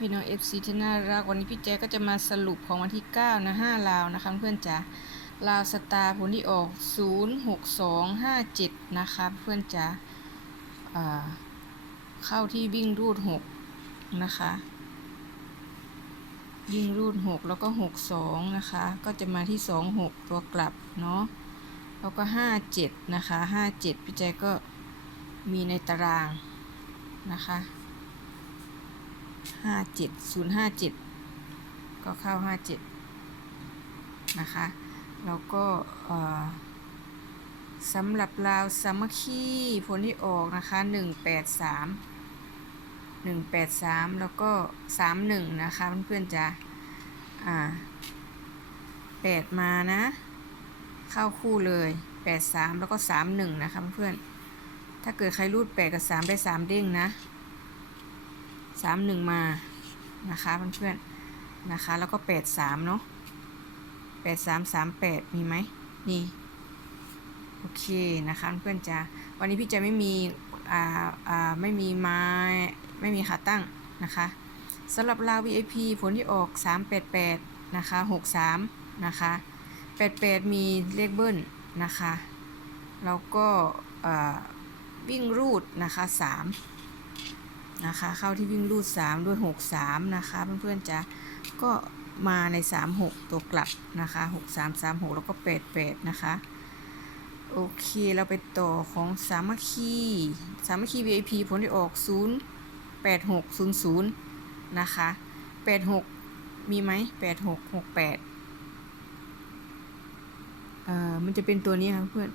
พี่น้อง FC ที่น่ารักวันนี้พี่แจ๊ก็จะมาสรุปของวันที่9นะ5ลาวนะคะเพื่อนจ๋าลาวสตาร์ผลที่ออก 06257 นะคะเพื่อนจ๋าเข้าที่วิ่งรูด 6 นะคะ วิ่งรูด 6 แล้วก็ 62 นะคะ ก็จะมาที่ 26 ตัวกลับเนาะแล้วก็ 57 นะคะ 57 พี่แจ๊ก็มีในตารางนะคะ ห้าเจ็ดศูนย์ห้าเจ็ดก็เข้าห้าเจ็ดนะคะ แล้วก็สำหรับราวสามัคคีผลที่ออกนะคะหนึ่งแปดสามหนึ่งแปดสามแล้วก็สามหนึ่งนะคะเพื่อนๆจะอ่าแปดมานะ เข้าคู่เลยแปดสามแล้วก็สามหนึ่งนะคะเพื่อนๆถ้าเกิดใครรูดแปดกับสามได้สามเด้งนะ สามหนึ่งมานะคะเพื่อนๆนะคะ แล้วก็แปดสามเนาะแปดสามสามแปดมีไหมนี่โอเคนะคะเพื่อนจ้าวันนี้พี่จะไม่มีอ่าอ่าไม่มีไม้ไม่มีขาตั้งนะคะสำหรับลาว VIP ผลที่ออก 388 นะคะ 63 นะคะ 88 มีเลขเบิ้ลนะคะ แล้วก็วิ่งรูดนะคะ 3 นะคะ เข้าที่วิ่งรูด 3 ด้วย 6 3 นะคะ เพื่อนๆจะก็มาใน 3 6 ตัวกลับนะคะ 6 3 3 6 แล้วก็8 8 นะคะ โอเค เราไปต่อของสามัคคี สามัคคี VIP ผลที่ออก 0 8 6 0 0 นะคะ 8 6 มีไหม8 6 6 8 เอ่อ มันจะเป็นตัวนี้ครับเพื่อน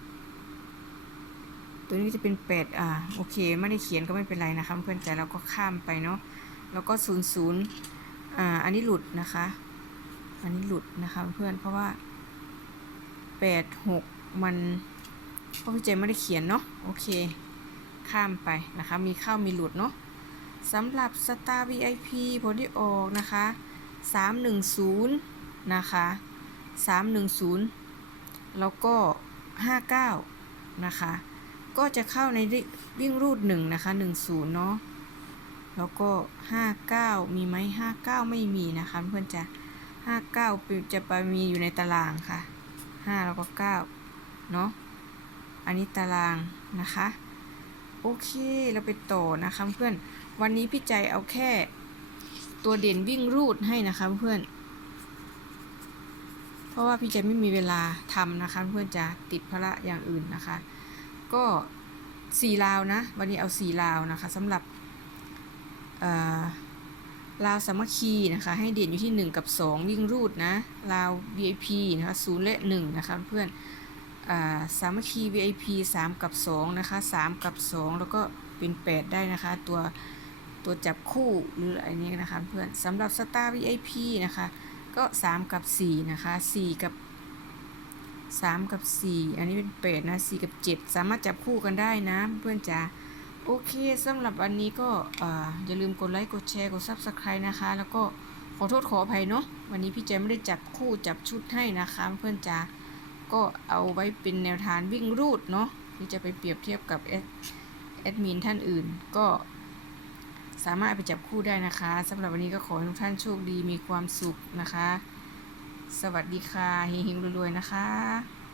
ตัวนี้จะเป็นแปดอ่าโอเค ไม่ได้เขียนก็ไม่เป็นไรนะคะเพื่อนแต่เราก็ข้ามไปเนาะแล้วก็ศูนย์ศูนย์อ่าอันนี้หลุดนะคะ อันนี้หลุดนะคะเพื่อนเพราะว่าแปดหกมันเพราะพี่เจไม่ได้เขียนเนาะโอเค ข้ามไปนะคะ มีเข้ามีหลุดเนาะสำหรับ Star VIP ผลที่ออกนะคะ 310 นะคะ 310 แล้วก็ 59 นะคะ ก็จะเข้าในวิ่งรูดหนึ่งนะคะหนึ่งศูนย์เนาะแล้วก็ห้าเก้ามีไหมห้าเก้าไม่มีนะคะเพื่อนจะห้าเก้าจะไปมีอยู่ในตารางค่ะห้าแล้วก็เก้าเนาะอันนี้ตารางนะคะโอเคเราไปต่อนะคะเพื่อนวันนี้พี่ใจเอาแค่ตัวเด่นวิ่งรูดให้นะคะเพื่อนเพราะว่าพี่ใจไม่มีเวลาทำนะคะเพื่อนจะติดภาระอย่างอื่นนะคะ ก็สี่ลาวนะ วันนี้เอาสี่ลาวนะคะสำหรับลาวสามัคคีนะคะ ให้เด่นอยู่ที่ 1 กับ 2 ยิ่งรูดนะลาว VIP นะคะศูนย์และ1นะคะเพื่อนสามัคคี VIP 3 กับ2นะคะ3กับ 2 แล้วก็เป็น 8 ได้นะคะ ตัวตัวจับคู่หรืออะไรนี้นะคะเพื่อนสำหรับ Star VIP นะคะ ก็ 3 กับ 4 นะคะ 4 กับ สามกับสี่อันนี้เป็นแปดนะสี่กับเจ็ดสามารถจับคู่กันได้นะ เพื่อนจ๋าโอเคสำหรับวันนี้ก็อย่าลืมกดไลค์กดแชร์กดซับสไครต์นะคะ แล้วก็ขอโทษขออภัยเนาะวันนี้พี่แจไม่ได้จับคู่จับชุดให้นะคะเพื่อนจ๋าก็เอาไว้เป็นแนวทางวิ่งรูดเนาะที่จะไปเปรียบเทียบกับแอดมินท่านอื่น ก็สามารถไปจับคู่ได้นะคะสำหรับวันนี้ก็ขอให้ทุกท่านโชคดีมีความสุขนะคะ สวัสดีค่ะเฮงๆรวยๆนะคะ